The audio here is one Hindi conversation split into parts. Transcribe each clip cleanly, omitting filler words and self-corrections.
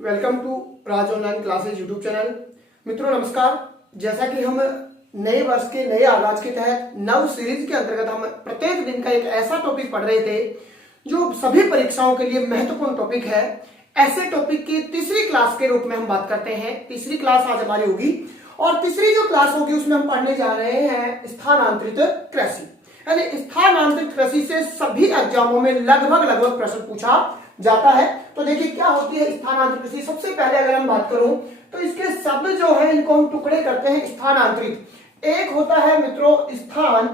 Welcome to Raj online classes YouTube channel. मित्रों नमस्कार। जैसा कि हम नए वर्ष के नए आगाज के तहत नव सीरीज के अंतर्गत हम प्रत्येक दिन का एक ऐसा टॉपिक पढ़ रहे थे जो सभी परीक्षाओं के लिए महत्वपूर्ण टॉपिक है। ऐसे टॉपिक की तीसरी क्लास के रूप में हम बात करते हैं। तीसरी क्लास आज हमारी होगी और तीसरी जो क्लास होगी उसमें हम पढ़ने जा रहे हैं स्थानांतरित कृषि। यानी स्थानांतरित कृषि से सभी एग्जामों में लगभग प्रश्न पूछा जाता है। तो देखिए क्या होती है स्थानांतरित कृषि। सबसे पहले अगर हम बात करूं तो इसके शब्द जो है इनको हम टुकड़े करते हैं स्थानांतरित। एक होता है मित्रों स्थान,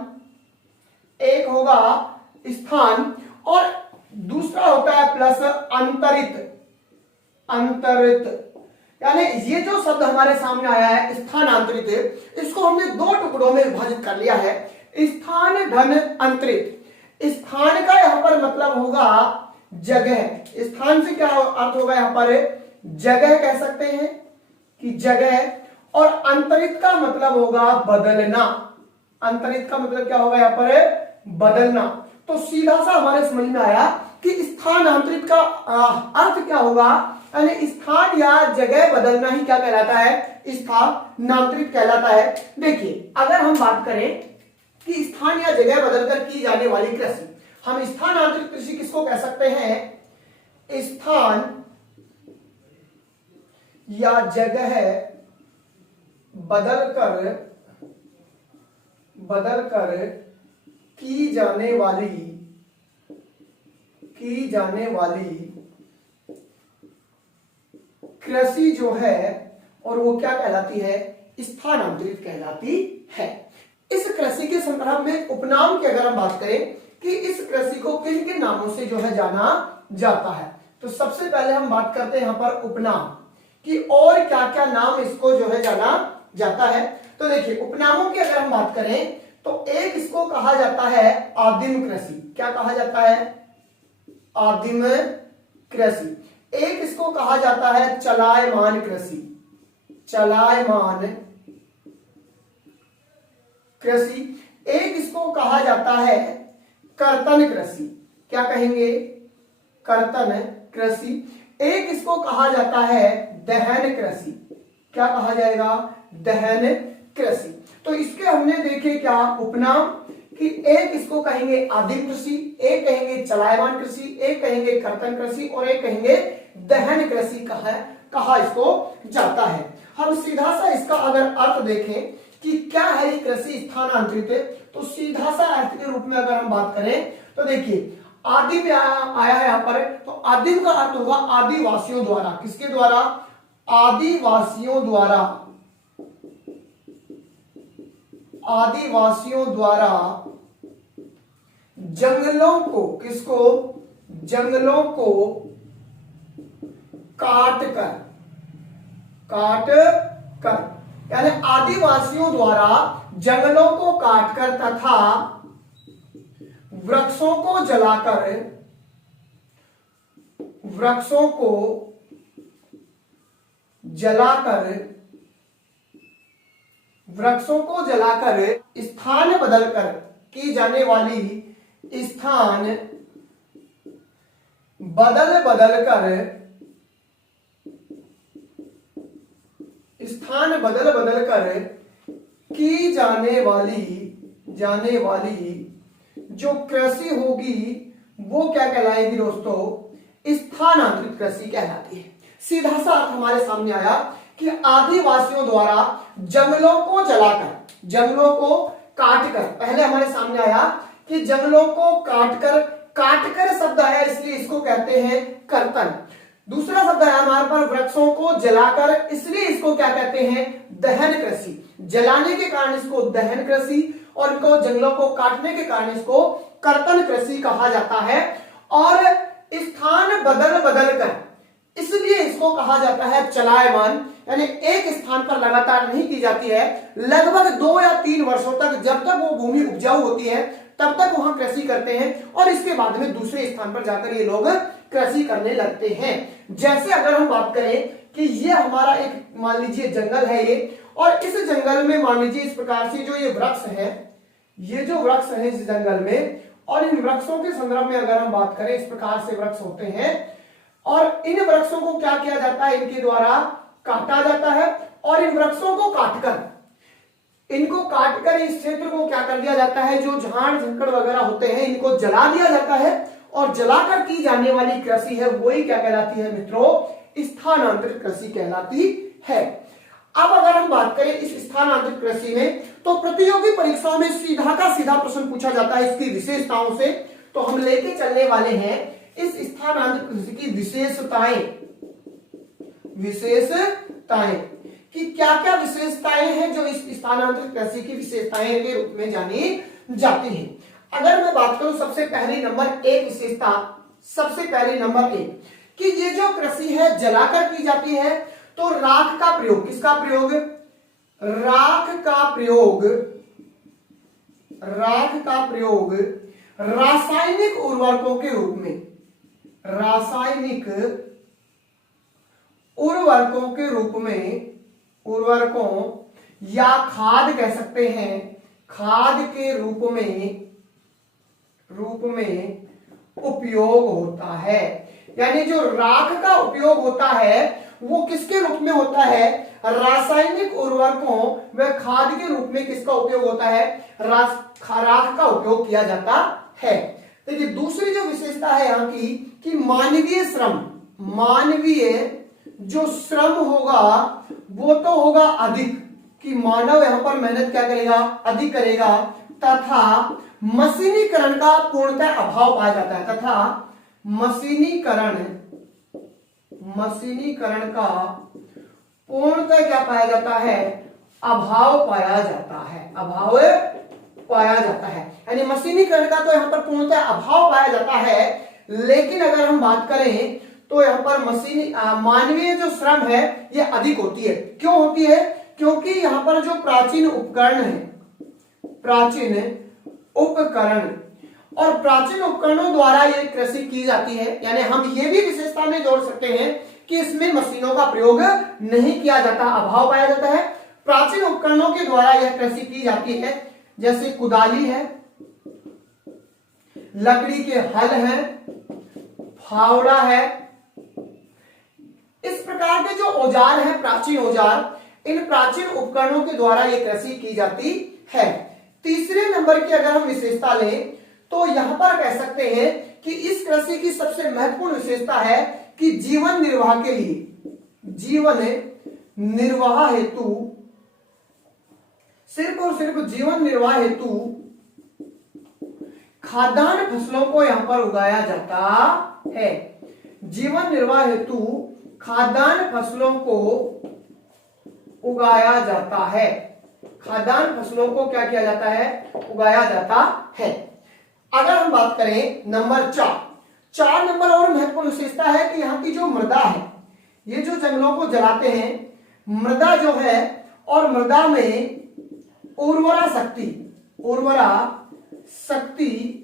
एक होगा स्थान और दूसरा होता है प्लस अंतरित। अंतरित यानी ये जो शब्द हमारे सामने आया है स्थानांतरित, इसको हमने दो टुकड़ों में विभाजित कर लिया है। स्थान धन अंतरित। स्थान का यहां पर मतलब होगा जगह। स्थान से क्या अर्थ होगा यहां पर जगह कह सकते हैं कि जगह, और अंतरित का मतलब होगा बदलना। अंतरित का मतलब क्या होगा यहां पर बदलना। तो सीधा सा हमारे समझ में आया कि स्थानांतरित का अर्थ क्या होगा, यानी स्थान या जगह बदलना ही क्या कहलाता है, स्थानांतरित कहलाता है। देखिए अगर हम बात करें कि स्थान या जगह बदलकर की जाने वाली कृषि, हम स्थानांतरित कृषि किसको कह सकते हैं, स्थान या जगह बदलकर की जाने वाली कृषि जो है और वो क्या कहलाती है, स्थानांतरित कहलाती है। इस कृषि के संदर्भ में उपनाम की अगर हम बात करें कि इस कृषि को किन किन नामों से जो है जाना जाता है, तो सबसे पहले हम बात करते हैं यहां पर उपनाम कि और क्या क्या नाम इसको जो है जाना जाता है। तो देखिए उपनामों की अगर हम बात करें तो एक इसको कहा जाता है आदिम कृषि। क्या कहा जाता है, आदिम कृषि। एक इसको कहा जाता है चलायमान कृषि। चलायमान कृषि। एक इसको कहा जाता है कर्तन कृषि। क्या कहेंगे, कर्तन कृषि। एक इसको कहा जाता है दहन कृषि। क्या कहा जाएगा, दहन कृषि। तो इसके हमने देखे क्या उपनाम कि एक इसको कहेंगे आदिम कृषि, एक कहेंगे चलायमान कृषि, एक कहेंगे कर्तन कृषि और एक कहेंगे दहन कृषि कहा इसको जाता है। हम सीधा सा इसका अगर अर्थ देखें कि क्या है ये कृषि स्थानांतरित, तो सीधा सा अर्थ के रूप में अगर हम बात करें तो देखिए आदिम आया है यहां पर, तो आदिम का अर्थ होगा आदिवासियों द्वारा। किसके द्वारा, आदिवासियों द्वारा। आदिवासियों द्वारा जंगलों को, किसको, जंगलों को काट कर यानी आदिवासियों द्वारा जंगलों को काटकर तथा वृक्षों को जलाकर स्थान बदलकर की जाने वाली स्थान बदल कर की जाने वाली जो कृषि होगी वो क्या कहलाएगी दोस्तों, स्थानांतरित कृषि कहलाती है। सीधा सा अर्थ हमारे सामने आया कि आदिवासियों द्वारा जंगलों को जलाकर, जंगलों को काटकर, पहले हमारे सामने आया कि जंगलों को काटकर शब्द आया इसलिए इसको कहते हैं कर्तन। दूसरा शब्द आया हमारे पर वृक्षों को जलाकर, इसलिए इसको क्या कहते हैं, दहन कृषि। जलाने के कारण इसको दहन कृषि और इनको जंगलों को काटने के कारण इसको कर्तन कृषि कहा जाता है। और स्थान बदल कर इसलिए इसको कहा जाता है चलायमान, यानी एक स्थान पर लगातार नहीं की जाती है, लगभग 2 या 3 वर्षों तक, जब तक वो भूमि उपजाऊ होती है तब तक वहां कृषि करते हैं और इसके बाद में दूसरे स्थान पर जाकर ये लोग कृषि करने लगते हैं। जैसे अगर हम बात करें कि ये हमारा एक मान लीजिए जंगल है ये, और इस जंगल में मान लीजिए इस प्रकार से जो ये वृक्ष है, ये जो वृक्ष है इस जंगल में, और इन वृक्षों के संदर्भ में अगर हम बात करें इस प्रकार से वृक्ष होते हैं और इन वृक्षों को क्या किया जाता है, इनके द्वारा काटा जाता है और इन वृक्षों को काटकर इस क्षेत्र को क्या कर दिया जाता है, जो झाड़ झंकड़ वगैरह होते हैं इनको जला दिया जाता है और जलाकर की जाने वाली कृषि है वही क्या कहलाती है मित्रों, स्थानांतरित कृषि कहलाती है। अब अगर हम बात करें इस स्थानांतरित कृषि में, तो प्रतियोगी परीक्षाओं में सीधा का सीधा प्रश्न पूछा जाता है इसकी विशेषताओं से। तो हम लेके चलने वाले हैं इस स्थानांतरित कृषि की विशेषताएं कि क्या क्या विशेषताएं हैं जो इस स्थानांतरित कृषि की विशेषताएं के रूप में जानी जाती हैं। अगर मैं बात करूं सबसे पहली नंबर एक विशेषता, सबसे पहली नंबर एक कि ये जो कृषि है जलाकर की जाती है, तो राख का प्रयोग, किसका प्रयोग, राख का प्रयोग रासायनिक उर्वरकों के रूप में, रासायनिक उर्वरकों के रूप में, उर्वरकों या खाद कह सकते हैं, खाद के रूप में उपयोग होता है। यानी जो राख का उपयोग होता है वो किसके रूप में होता है, रासायनिक उर्वरकों व खाद के रूप में किसका उपयोग होता है, राख का उपयोग किया जाता है। देखिए दूसरी जो विशेषता है यहाँ की कि मानवीय श्रम, मानवीय जो श्रम होगा वो तो होगा अधिक, कि मानव यहां पर मेहनत क्या करेगा, अधिक करेगा, तथा मशीनीकरण का पूर्णतः अभाव पाया जाता है, तथा मशीनीकरण का पूर्णतः क्या पाया जाता है, अभाव पाया जाता है, अभाव पाया जाता है। यानी मशीनीकरण का तो यहां पर पूर्णतः अभाव पाया जाता है, लेकिन अगर हम बात करें तो यहां पर मानवीय जो श्रम है ये अधिक होती है। क्यों होती है, क्योंकि यहां पर जो प्राचीन उपकरण है, प्राचीन उपकरण और प्राचीन उपकरणों द्वारा ये कृषि की जाती है। यानी हम ये भी विशेषता में जोड़ सकते हैं कि इसमें मशीनों का प्रयोग नहीं किया जाता, अभाव पाया जाता है, प्राचीन उपकरणों के द्वारा यह कृषि की जाती है, जैसे कुदाली है, लकड़ी के हल है, फावड़ा है। इस प्रकार के जो औजार हैं, प्राचीन औजार, इन प्राचीन उपकरणों के द्वारा यह कृषि की जाती है। तीसरे नंबर की अगर हम विशेषता लें तो यहां पर कह सकते हैं कि इस कृषि की सबसे महत्वपूर्ण विशेषता है कि जीवन निर्वाह के लिए, जीवन निर्वाह हेतु, सिर्फ और सिर्फ जीवन निर्वाह हेतु खाद्यान्न फसलों को यहां पर उगाया जाता है। जीवन निर्वाह हेतु खाद्यान्न फसलों को उगाया जाता है, खाद्यान्न फसलों को क्या किया जाता है, उगाया जाता है। अगर हम बात करें नंबर 4 नंबर और महत्वपूर्ण विशेषता है कि यहाँ की जो मृदा है, ये जो जंगलों को जलाते हैं, मृदा जो है और मृदा में उर्वरा शक्ति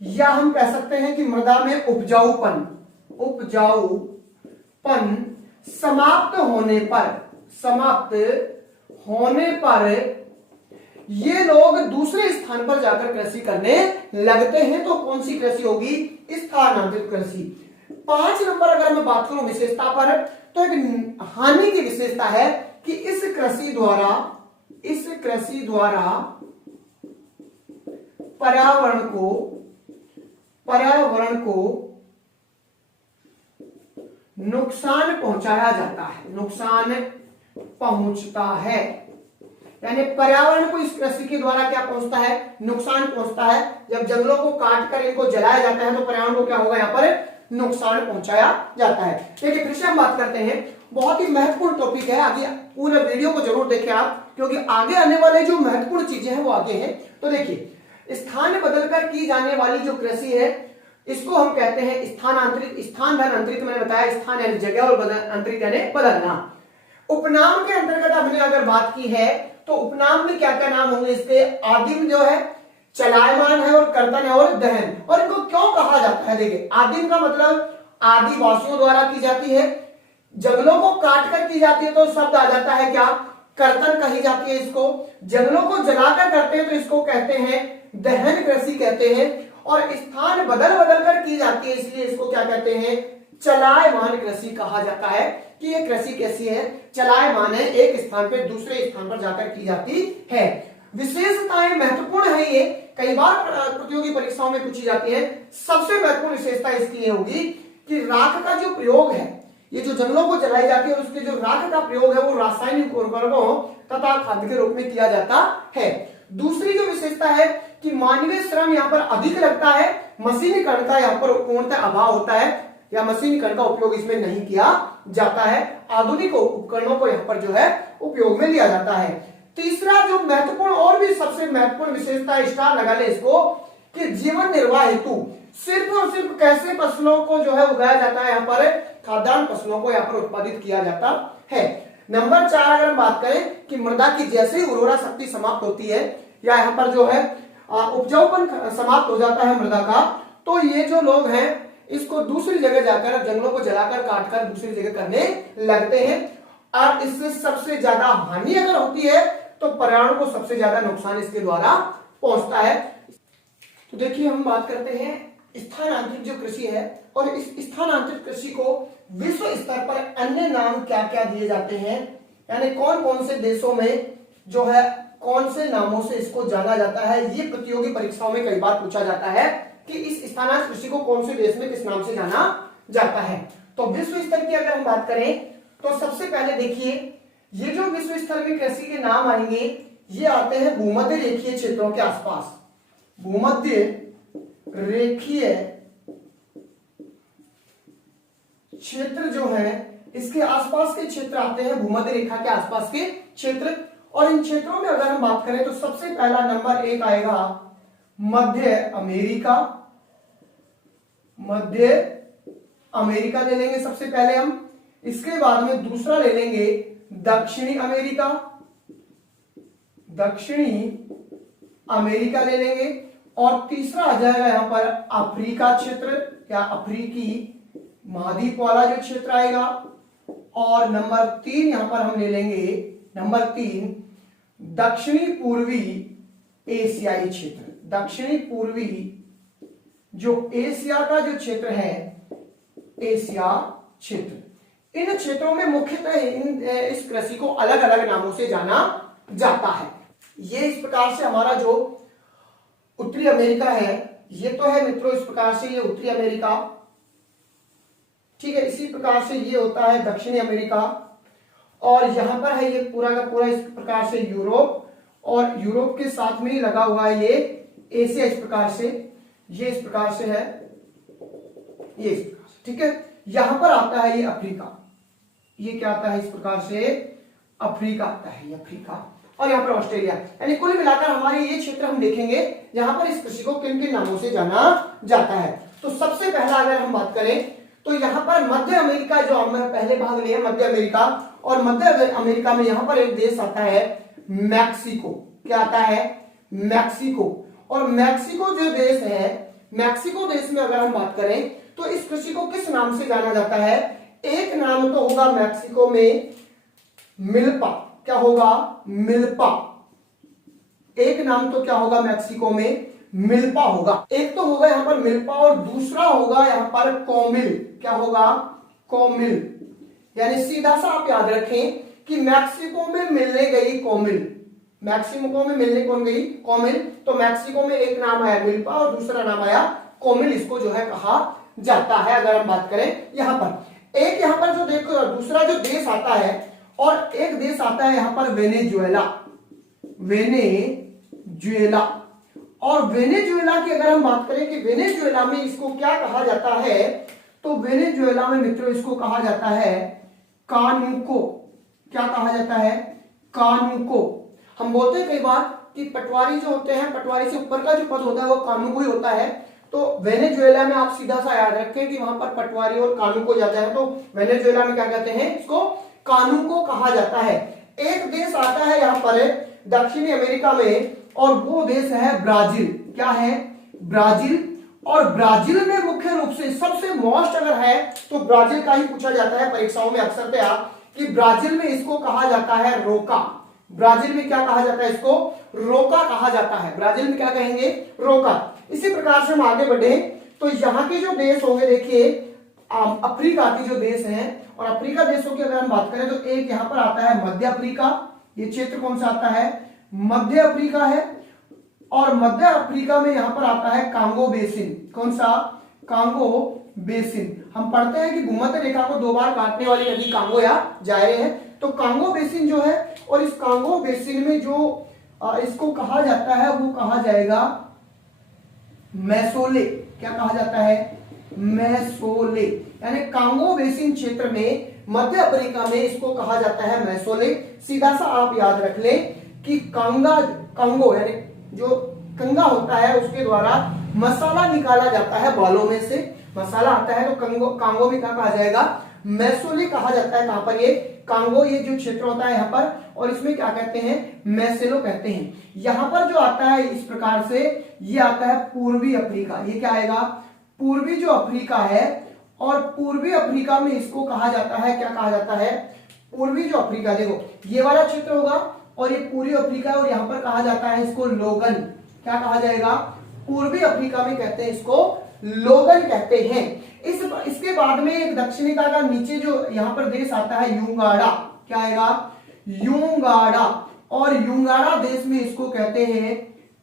या हम कह सकते हैं कि मृदा में उपजाऊपन समाप्त होने पर ये लोग दूसरे स्थान पर जाकर कृषि करने लगते हैं। तो कौन सी कृषि होगी, स्थानांतरित कृषि। 5 नंबर अगर मैं बात करूं विशेषता पर, तो एक हानि की विशेषता है कि इस कृषि द्वारा पर्यावरण को नुकसान पहुंचाया जाता है, नुकसान पहुंचता है। यानी पर्यावरण को इस कृषि के द्वारा क्या पहुंचता है, नुकसान पहुंचता है। जब जंगलों को काट कर इनको जलाया जाता है तो पर्यावरण को क्या होगा, यहाँ पर नुकसान पहुंचाया जाता है। देखिए फिर से हम बात करते हैं, बहुत ही महत्वपूर्ण टॉपिक है, आगे पूरे वीडियो को जरूर देखें आप, क्योंकि आगे आने वाले जो महत्वपूर्ण चीजें हैं वो आगे हैं। तो देखिए स्थान बदलकर की जाने वाली जो कृषि है इसको हम कहते हैं स्थानांतरित। स्थान धन अंतरित, मैंने बताया स्थान यानी जगह और अंतरित यानी बदलना। उपनाम के अंतर्गत हमने अगर बात की है तो उपनाम में क्या क्या नाम होंगे इसके, आदिम जो है, चलायमान है और कर्तन है और दहन। और इनको क्यों कहा जाता है, देखिए आदिम का मतलब आदिवासियों द्वारा की जाती है, जंगलों को काट कर की जाती है तो शब्द आ जाता है क्या, कर्तन कही जाती है इसको। जंगलों को जलाकर करते हैं तो इसको कहते हैं दहन कृषि कहते हैं। और स्थान बदल बदल कर की जाती है इसलिए इसको क्या कहते हैं, चलायमान कृषि कहा जाता है कि ये कृषि कैसी है, चलायमान है, एक स्थान पे दूसरे स्थान पर जाकर की जाती है। विशेषताएं महत्वपूर्ण है, ये कई बार प्रतियोगी परीक्षाओं में पूछी जाती है। सबसे महत्वपूर्ण विशेषता इसकी ये होगी कि राख का जो प्रयोग है, ये जो जंगलों को जलाई जाती है और उसके जो राख का प्रयोग है वो रासायनिक उर्वरकों तथा खाद के रूप में किया जाता है। दूसरी जो विशेषता है कि मानवीय श्रम यहाँ पर अधिक लगता है, मशीनीकरण का यहाँ पर पूर्णतः अभाव होता है या मशीनीकरण का उपयोग इसमें नहीं किया जाता है। आधुनिक उपकरणों को यहाँ पर जो है उपयोग में लिया जाता है। तीसरा जो महत्वपूर्ण और भी सबसे महत्वपूर्ण विशेषता है, स्टार लगा ले इसको, कि जीवन निर्वाह हेतु सिर्फ और सिर्फ कैसे फसलों को जो है उगाया जाता है, यहाँ पर खाद्यान्न फसलों को यहाँ पर उत्पादित किया जाता है। नंबर 4 अगर हम बात करें कि मृदा की जैसे ही उर्वरा शक्ति समाप्त होती है या यहाँ पर जो है उपजाऊपन समाप्त हो जाता है मृदा का, तो ये जो लोग हैं इसको दूसरी जगह जाकर जंगलों को जलाकर काटकर दूसरी जगह करने लगते हैं। और इससे सबसे ज्यादा हानि अगर होती है तो पर्यावरण को सबसे ज्यादा नुकसान इसके द्वारा पहुंचता है। तो देखिए हम बात करते हैं स्थानांतरित जो कृषि है, और इस स्थानांतरित कृषि को विश्व स्तर पर अन्य नाम क्या क्या दिए जाते हैं, यानी कौन कौन से देशों में जो है कौन से नामों से इसको जाना जाता है। ये प्रतियोगी परीक्षाओं में कई बार पूछा जाता है कि इस स्थानांतरित कृषि को कौन से देश में किस नाम से जाना जाता है। तो विश्व स्तर की अगर हम बात करें तो सबसे पहले देखिए ये जो विश्व स्तर में कृषि के नाम आएंगे ये आते हैं भूमध्य रेखीय क्षेत्रों के आसपास। भूमध्य रेखीय क्षेत्र जो है इसके आसपास के क्षेत्र आते हैं, भूमध्य रेखा के आसपास के क्षेत्र। और इन क्षेत्रों में अगर हम बात करें तो सबसे पहला नंबर 1 आएगा मध्य अमेरिका। मध्य अमेरिका ले लेंगे सबसे पहले हम। इसके बाद में दूसरा ले लेंगे दक्षिणी अमेरिका। दक्षिणी अमेरिका ले लेंगे। और तीसरा आ जाएगा यहां पर अफ्रीका क्षेत्र या अफ्रीकी महाद्वीप वाला जो क्षेत्र आएगा। और नंबर 3 यहां पर हम ले लेंगे, नंबर 3 दक्षिणी पूर्वी एशियाई क्षेत्र। दक्षिणी पूर्वी जो एशिया का जो क्षेत्र है, एशिया क्षेत्र। इन क्षेत्रों में मुख्यतः इस कृषि को अलग अलग नामों से जाना जाता है। ये इस प्रकार से हमारा जो उत्तरी अमेरिका है, ये तो है मित्रों इस प्रकार से ये उत्तरी अमेरिका, ठीक है। इसी प्रकार से ये होता है दक्षिणी अमेरिका। और यहां पर है ये पूरा का पूरा इस प्रकार से यूरोप, और यूरोप के साथ में ही लगा हुआ है ये एशिया। इस प्रकार से ये इस प्रकार से है, ये इस प्रकार से, ठीक है। यहां पर आता है ये अफ्रीका। ये क्या आता है इस प्रकार से, अफ्रीका आता है ये अफ्रीका। और यहाँ पर ऑस्ट्रेलिया। यानी कुल मिलाकर हमारे ये क्षेत्र हम देखेंगे यहाँ पर इस कृषि को किन किन नामों से जाना जाता है। तो सबसे पहला अगर हम बात करें तो यहाँ पर मध्य अमेरिका, जो हमने पहले भाग लिया मध्य अमेरिका, और मध्य अमेरिका में यहाँ पर एक देश आता है मैक्सिको। क्या आता है, मैक्सिको। और मैक्सिको जो देश है, मैक्सिको देश में अगर हम बात करें तो इस कृषि को किस नाम से जाना जाता है। एक नाम तो होगा मैक्सिको में मिल्पा। क्या होगा, मिल्पा। एक नाम तो क्या होगा मैक्सिको में, मिल्पा होगा। एक तो होगा यहां पर मिल्पा और दूसरा होगा यहां पर कोमिल। क्या होगा, कोमिल। यानी सीधा सा आप याद रखें कि मैक्सिको में मिलने गई कोमिल। मैक्सिको में मिलने कौन गई, कोमिल। तो मैक्सिको में एक नाम आया मिल्पा और दूसरा नाम आया कोमिल, इसको जो है कहा जाता है। अगर हम बात करें यहां पर एक, यहां पर जो देखो दूसरा जो देश आता है, और एक देश आता है यहां पर वेनेजुएला। वेनेजुएला। और वेनेजुएला की अगर हम बात करें कि वेनेजुएला में इसको क्या कहा जाता है, तो वेनेजुएला में मित्रों इसको कहा जाता है कानुको। क्या कहा जाता है, कानुको। हम बोलते हैं कई बार कि पटवारी जो होते हैं, पटवारी से ऊपर का जो पद होता है वो कानुको ही होता है। तो वेनेजुएला में आप सीधा सा याद रखें कि वहां पर पटवारी और कानुको जाता है, तो वेनेजुएला में क्या कहते हैं, इसको कानुको कहा जाता है। एक देश आता है यहां पर दक्षिणी अमेरिका में, और वो देश है ब्राजील। क्या है, ब्राजील। और ब्राजील में मुख्य रूप से सबसे मोस्ट अगर है तो ब्राजील का ही पूछा जाता है परीक्षाओं में अक्सर पे कि ब्राजील में इसको कहा जाता है रोका। ब्राजील में क्या कहा जाता है, इसको रोका कहा जाता है। ब्राजील में क्या कहेंगे, रोका। इसी प्रकार से हम आगे बढ़े तो यहाँ के जो देश होंगे, देखिए अफ्रीका के जो देश हैं, और अफ्रीका देशों की अगर हम बात करें तो एक यहाँ पर आता है मध्य अफ्रीका, ये क्षेत्र कौन सा आता है, मध्य अफ्रीका है। और मध्य अफ्रीका में यहाँ पर आता है कांगो बेसिन, कौन सा, कांगो बेसिन। हम पढ़ते हैं कि भूमध्य रेखा को दो बार काटने वाली नदी कांगो या जायरे है, तो कांगो बेसिन जो है, और इस कांगो बेसिन में जो इसको कहा जाता है वो कहा जाएगा मैसोले। क्या कहा जाता है, मैसोले, यानी कांगो बेसिन क्षेत्र में मध्य अफ्रीका में इसको कहा जाता है मैसोले। सीधा सा आप याद रख लें कि कांगो यानी जो कंगा होता है उसके द्वारा मसाला निकाला जाता है बालों में से, मसाला आता है, तो कांगो में क्या कहा जाएगा, मैसोले कहा जाता है। कहां पर, ये कांगो, ये जो क्षेत्र होता है यहाँ पर, और इसमें क्या कहते हैं, मैसेलो कहते हैं। यहाँ पर जो आता है इस प्रकार से, ये आता है पूर्वी अफ्रीका। ये क्या आएगा, पूर्वी जो अफ्रीका है, और पूर्वी अफ्रीका में इसको कहा जाता है, क्या कहा जाता है, पूर्वी जो अफ्रीका, देखो ये वाला क्षेत्र होगा और ये पूर्वी अफ्रीका है, और यहाँ पर कहा जाता है इसको लोगन। क्या कहा जाएगा, पूर्वी अफ्रीका में कहते हैं इसको लोगन कहते हैं। इसके बाद में एक दक्षिणिका का नीचे जो यहाँ पर देश आता है यूगांडा। क्या आएगा, यूगांडा, और यूगांडा देश में इसको कहते हैं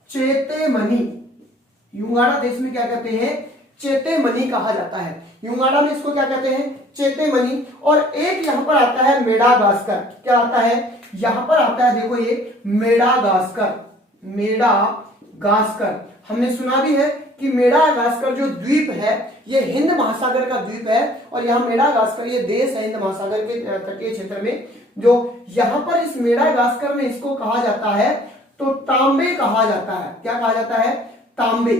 चेतेमनी। यूगांडा देश में क्या कहते हैं, चेतेमनी कहा जाता है। यूगांडा में इसको क्या कहते हैं, चेतेमनी। और एक यहाँ पर आता है मेडागास्कर। क्या आता है, यहाँ पर आता है, देखो ये मेडागास्कर, मेडागास्कर। हमने सुना भी है कि मेडागास्कर जो द्वीप है ये हिंद महासागर का द्वीप है, और यहाँ मेडागास्कर ये देश है हिंद महासागर के तटीय क्षेत्र में। जो यहाँ पर इस मेडागास्कर में इसको कहा जाता है तो तांबे कहा जाता है। क्या कहा जाता है, तांबे।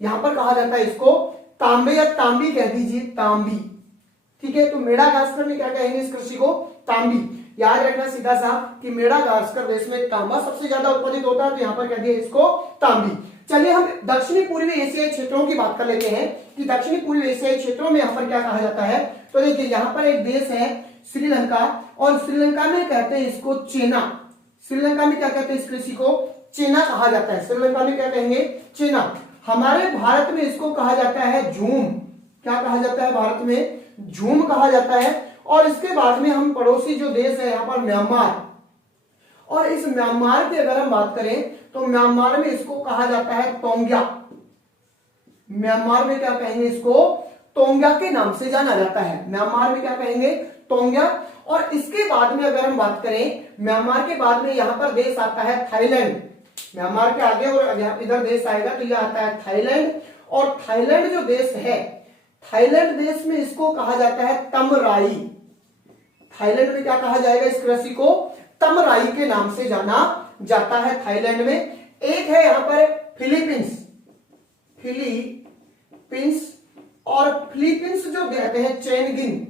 यहाँ पर कहा जाता है इसको तांबे, या तांबी कह दीजिए, तांबी, ठीक है। तो मेडागास्कर में क्या कहेंगे इस कृषि को, तांबी। याद रखना सीधा सा कि मेडागास्कर देश में तांबा सबसे ज्यादा उत्पादित होता है, तो यहाँ पर कह दिया इसको तांबी। चलिए हम दक्षिणी पूर्वी एशियाई क्षेत्रों की बात कर लेते हैं कि दक्षिणी पूर्वी एशियाई क्षेत्रों में यहाँ पर क्या कहा जाता है। तो देखिए यहाँ पर एक देश है श्रीलंका, और श्रीलंका में कहते हैं इसको चेना। श्रीलंका में क्या कहते हैं इस कृषि को, चेना कहा जाता है। श्रीलंका में क्या कहेंगे, चेना। हमारे भारत में इसको कहा जाता है झूम। क्या कहा जाता है, भारत में झूम कहा जाता है। और इसके बाद में हम पड़ोसी जो देश है यहाँ पर म्यांमार, और इस म्यांमार की अगर हम बात करें तो म्यांमार में इसको कहा जाता है तोंग्या। म्यांमार में क्या कहेंगे इसको, तोंग्या के नाम से जाना जाता है। म्यांमार में क्या कहेंगे, तोंग्या। और इसके बाद में अगर हम बात करें, म्यांमार के बाद में यहाँ पर देश आता है थाईलैंड। म्यांमार के आगे और इधर देश आएगा तो यह आता है थाईलैंड। और थाईलैंड जो देश है, थाईलैंड देश में इसको कहा जाता है तमराई। थाईलैंड में क्या कहा जाएगा इस कृषि को, तमराई के नाम से जाना जाता है थाईलैंड में। एक है यहाँ पर फिलीपींस, फिलीपींस, और फिलीपींस जो कहते हैं चेनगिन,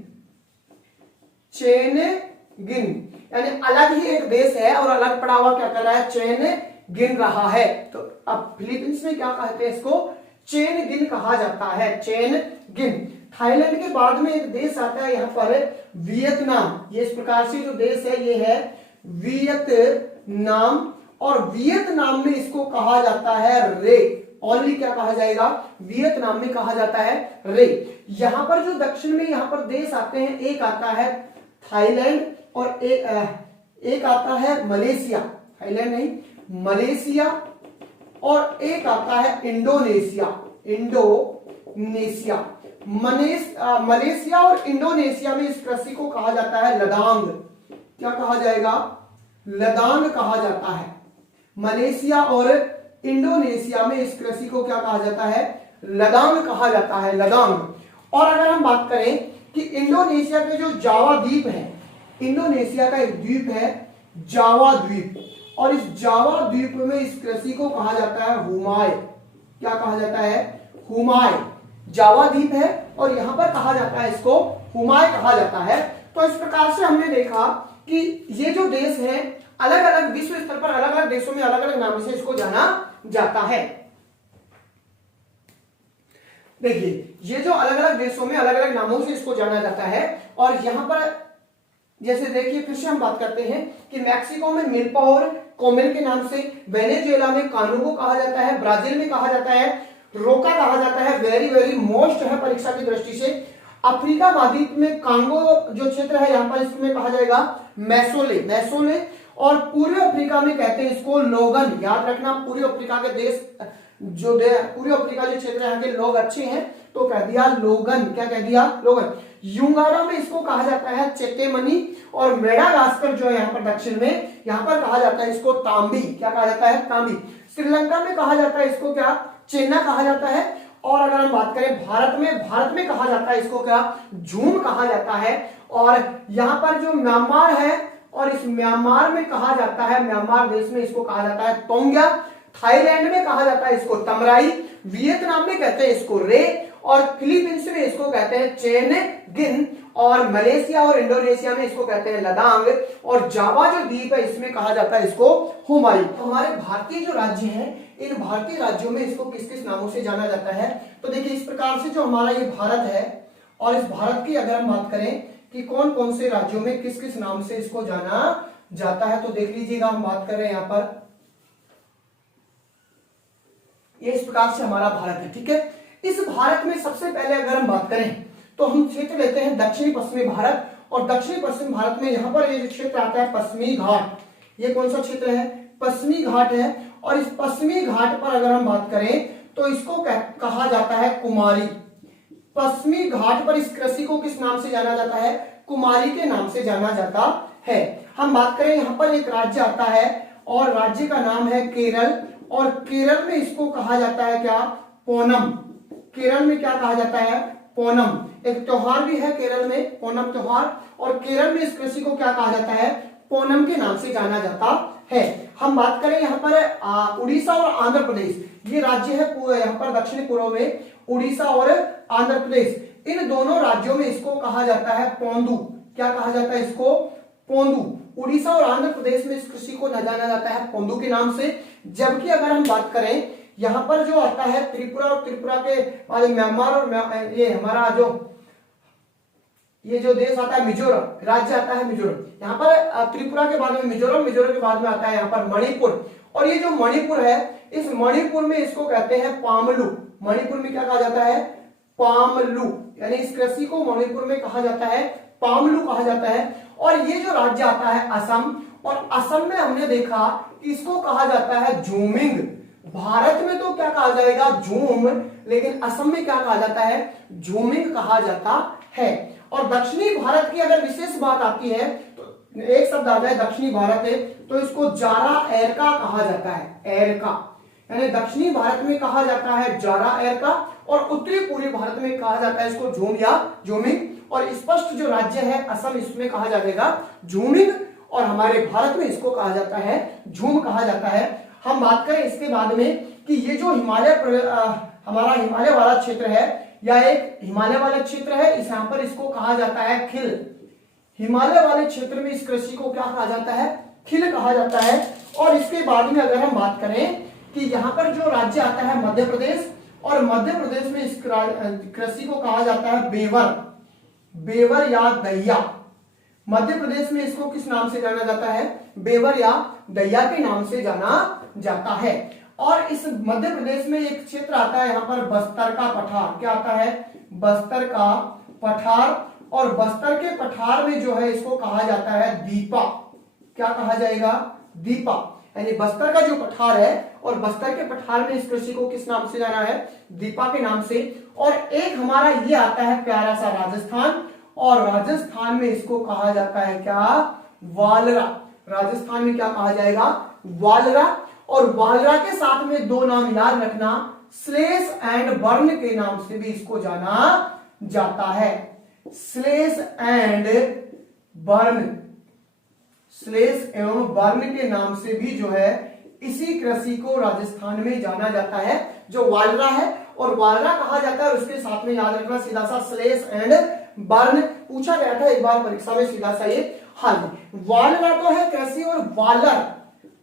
चेनगिन, यानी अलग ही एक देश है और अलग पड़ा हुआ क्या कर रहा है, चेनगिन रहा है। तो अब फिलीपींस में क्या कहते हैं इसको, चेनगिन कहा जाता है, चेनगिन। थाईलैंड के बाद में एक देश आता है यहाँ पर वियतनाम। ये इस प्रकार से जो देश है ये है वियतनाम, और वियतनाम में इसको कहा जाता है रे। ओनली क्या कहा जाएगा, वियतनाम में कहा जाता है रे। यहां पर जो दक्षिण में यहां पर देश आते हैं, एक आता है थाईलैंड और एक आता है मलेशिया, थाईलैंड नहीं मलेशिया, और एक आता है इंडोनेशिया, इंडोनेशिया। मलेशिया और इंडोनेशिया में इस कृषि को कहा जाता है लदांग। क्या कहा जाएगा, लदांग कहा जाता है। मलेशिया और इंडोनेशिया में इस कृषि को क्या कहा जाता है, लदांग कहा जाता है, लदांग। और अगर हम बात करें कि इंडोनेशिया के जो जावा द्वीप है, इंडोनेशिया का एक द्वीप है जावा द्वीप, और इस जावा द्वीप में इस कृषि को कहा जाता है हुमाय। क्या कहा जाता है, हुमाय। जावा द्वीप है और यहां पर कहा जाता है इसको हुमाय कहा जाता है। तो इस प्रकार से हमने देखा कि ये जो देश है अलग अलग विश्व स्तर पर अलग अलग देशों में अलग अलग नाम से इसको जाना जाता है। देखिए ये जो अलग अलग देशों में अलग अलग नामों से इसको जाना जाता है। और यहां पर जैसे देखिए फिर से हम बात करते हैं कि मैक्सिको में मिल्पा और कोमेल के नाम से, वेनेजुएला में कानुगो कहा जाता है, ब्राजील में कहा जाता है रोका कहा जाता है, वेरी वेरी मोस्ट है परीक्षा की दृष्टि से। अफ्रीका महाद्वीप में कांगो जो क्षेत्र है यहाँ पर इसमें कहा जाएगा मैसोले, मैसोले। और पूर्वी अफ्रीका में कहते हैं इसको लोगन। याद रखना, पूर्वी अफ्रीका के देश पूर्वी अफ्रीका जो क्षेत्र है यहाँ के लोग अच्छे हैं तो कह दिया लोगन। क्या कह दिया? लोगन। युगांडा में इसको कहा जाता है चेकेमनी। और मेडागास्कर जो है यहाँ पर दक्षिण में, यहाँ पर कहा जाता है इसको तांबी। क्या कहा जाता है? तांबी। श्रीलंका में कहा जाता है इसको क्या? चेन्ना कहा जाता है। और अगर हम बात करें भारत में कहा जाता है इसको क्या? झूम कहा जाता है। और यहाँ पर जो म्यांमार है, और इस म्यांमार में कहा जाता है, म्यांमार देश में इसको कहा जाता है तोंग्या। थाईलैंड में कहा जाता है इसको तमराई। वियतनाम में कहते हैं इसको रे। और फिलीपींस में इसको कहते हैं चेनगिन। और मलेशिया और इंडोनेशिया में इसको कहते हैं लदांग। और जावा जो द्वीप है इसमें कहा जाता है इसको हुमाई। तो हमारे भारतीय जो राज्य हैं, इन भारतीय राज्यों में इसको किस किस नामों से जाना जाता है? तो देखिए इस प्रकार से जो हमारा ये भारत है, और इस भारत की अगर हम बात करें कि कौन कौन से राज्यों में किस किस नाम से इसको जाना जाता है, तो देख लीजिएगा, हम बात कर रहे हैं यहाँ पर, ये इस प्रकार से हमारा भारत है। ठीक है, इस भारत में सबसे पहले अगर हम बात करें तो हम क्षेत्र लेते हैं दक्षिणी पश्चिमी भारत। और दक्षिणी पश्चिम भारत में यहाँ पर ये जो क्षेत्र आता है पश्चिमी घाट, ये कौन सा क्षेत्र है? पश्चिमी घाट है। और इस पश्चिमी घाट पर अगर हम बात करें तो इसको कहा जाता है कुमारी। पश्चिमी घाट पर इस कृषि को किस नाम से जाना जाता है? कुमारी के नाम से जाना जाता है। हम बात करें यहाँ पर एक राज्य आता है और राज्य का नाम है केरल। और केरल में इसको कहा जाता है क्या? पोनम। केरल में क्या कहा जाता है? पोनम। एक त्योहार भी है केरल में, पोनम त्योहार। और केरल में इस कृषि को क्या कहा जाता है? पोनम के नाम से जाना जाता है। हम बात करें यहाँ पर उड़ीसा और आंध्र प्रदेश, ये राज्य है यहाँ पर दक्षिण पूर्व में, उड़ीसा और आंध्र प्रदेश। इन दोनों राज्यों में इसको कहा जाता है पोंदू। क्या कहा जाता है इसको? पोंदू। उड़ीसा और आंध्र प्रदेश में इस कृषि को जाना जाता है पोंदू के नाम से। जबकि अगर हम बात करें यहाँ पर जो आता है त्रिपुरा, और त्रिपुरा के बाद म्यांमार, और ये हमारा ये जो देश आता है मिजोरम, राज्य आता है मिजोरम। यहाँ पर त्रिपुरा के बाद में मिजोरम, मिजोरम के बाद में आता है यहाँ पर मणिपुर। और ये जो मणिपुर है, इस मणिपुर में इसको कहते हैं पामलू। मणिपुर में क्या कहा जाता है? पामलू। यानी इस कृषि को मणिपुर में कहा जाता है पामलू कहा जाता है। और ये जो राज्य आता है असम, और असम में हमने देखा कि इसको कहा जाता है झूमिंग। भारत में तो क्या कहा जाएगा? झूम। लेकिन असम में क्या कहा जाता है? झूमिंग कहा जाता है। और दक्षिणी भारत की अगर विशेष बात आती है तो एक शब्द आ जाए दक्षिणी भारत है तो इसको जारा एरका कहा जाता है। एरका यानी दक्षिणी भारत में कहा जाता है जारा एरका, और उत्तरी पूर्वी भारत में कहा जाता है इसको झूम या झूमिंग। और स्पष्ट जो राज्य है असम, इसमें कहा जाएगा झूमिंग। और हमारे भारत में इसको कहा जाता है झूम कहा जाता है। हम बात करें इसके बाद में कि ये जो हमारा हिमालय वाला क्षेत्र है, या एक हिमालय वाला क्षेत्र है, इस यहाँ पर इसको कहा जाता है खिल। हिमालय वाले क्षेत्र में इस कृषि को क्या कहा जाता है? खिल कहा जाता है। और इसके बाद में अगर हम बात करें कि यहाँ पर जो राज्य आता है मध्य प्रदेश, और मध्य प्रदेश में इस कृषि को कहा जाता है बेवर। बेवर या दैया। मध्य प्रदेश में इसको किस नाम से जाना जाता है? बेवर या दैया के नाम से जाना जाता है। और इस मध्य प्रदेश में एक क्षेत्र आता है यहाँ पर बस्तर का पठार। क्या आता है? बस्तर का पठार। और बस्तर के पठार में जो है इसको कहा जाता है दीपा। क्या कहा जाएगा? दीपा। यानी बस्तर का जो पठार है, और बस्तर के पठार में इस कृषि को किस नाम से जाना है? दीपा के नाम से। और एक हमारा ये आता है प्यारा सा राजस्थान, और राजस्थान में इसको कहा जाता है क्या? वालरा। राजस्थान में क्या कहा जाएगा? वालरा। और वालरा के साथ में दो नाम याद रखना, स्लेश एंड बर्न के नाम से भी इसको जाना जाता है। स्लेश एंड बर्न, स्लेश एवं बर्न के नाम से भी जो है इसी कृषि को राजस्थान में जाना जाता है, जो वालरा है। और वालरा कहा जाता है, और उसके साथ में याद रखना सीधा सा स्लेश एंड बर्न। पूछा गया था एक बार परीक्षा में, सीधा सा ये हल। वालरा तो है कृषि, और वालर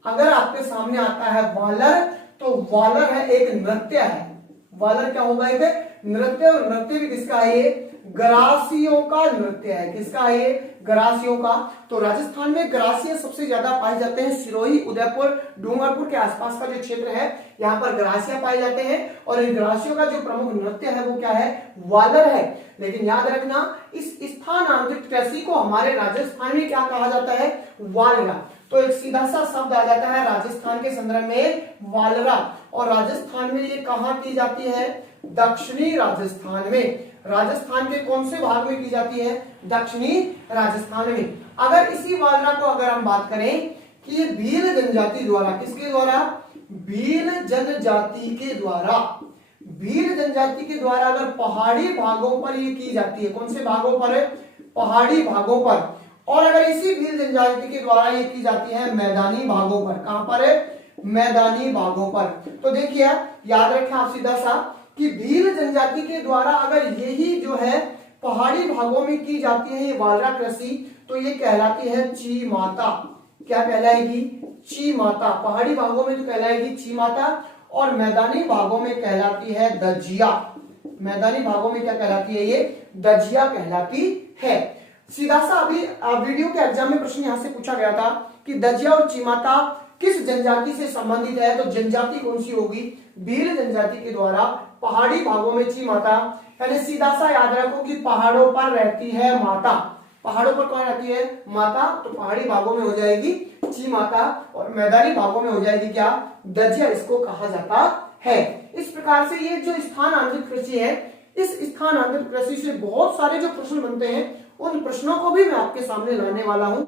अगर आपके सामने आता है वालर, तो वालर है एक नृत्य है। वालर क्या होगा? एक नृत्य। और नृत्य भी किसका है? ये ग्रासियों का नृत्य है। किसका है ये? ग्रासियों का। तो राजस्थान में ग्रासिया सबसे ज्यादा पाए जाते हैं। सिरोही, उदयपुर, डूंगरपुर के आसपास का जो क्षेत्र है यहाँ पर ग्रासिया पाए जाते हैं। और इन ग्रासियों का जो प्रमुख नृत्य है वो क्या है? वालर है। लेकिन याद रखना, इस स्थानांतरित कृषि को हमारे राजस्थान में क्या कहा जाता है? वालरा। तो एक सीधा सा शब्द आ जाता है राजस्थान के संदर्भ में, वालरा। और राजस्थान में ये कहाँ की जाती है? दक्षिणी राजस्थान में। राजस्थान के कौन से भाग में की जाती है? दक्षिणी राजस्थान में। अगर इसी वालरा को अगर हम बात करें कि ये भील जनजाति द्वारा, किसके द्वारा? भील जनजाति के द्वारा। भील जनजाति के द्वारा अगर पहाड़ी भागों पर ये की जाती है, कौन से भागों पर? पहाड़ी भागों पर। और अगर इसी भील जनजाति के द्वारा ये की जाती है मैदानी भागों पर। कहां पर? मैदानी भागों पर। तो देखिए, याद रखें आप सीधा सा कि भील जनजाति के द्वारा अगर यही जो है पहाड़ी भागों में की जाती है ये वालरा कृषि, तो ये कहलाती है ची माता। क्या कहलाएगी? ची माता। पहाड़ी भागों में तो कहलाएगी ची माता, और मैदानी भागों में कहलाती है दजिया। मैदानी भागों में क्या कहलाती है? ये दजिया कहलाती है। सीधा सा अभी वीडियो के एग्जाम में प्रश्न यहां से पूछा गया था कि दजिया और चीमाता किस जनजाति से संबंधित है? तो जनजाति कौन सी होगी? भील जनजाति के द्वारा पहाड़ी भागों में चीमाता, यानी सीधा सा याद रखो कि पहाड़ों पर रहती है माता। पहाड़ों पर कौन रहती है? माता। तो पहाड़ी भागों में हो जाएगी चीमाता, और मैदानी भागों में हो जाएगी क्या? दजिया इसको कहा जाता है। इस प्रकार से ये जो स्थानांतरित कृषि है, इस स्थानांतरित कृषि से बहुत सारे जो प्रश्न बनते हैं, उन प्रश्नों को भी मैं आपके सामने लाने वाला हूं।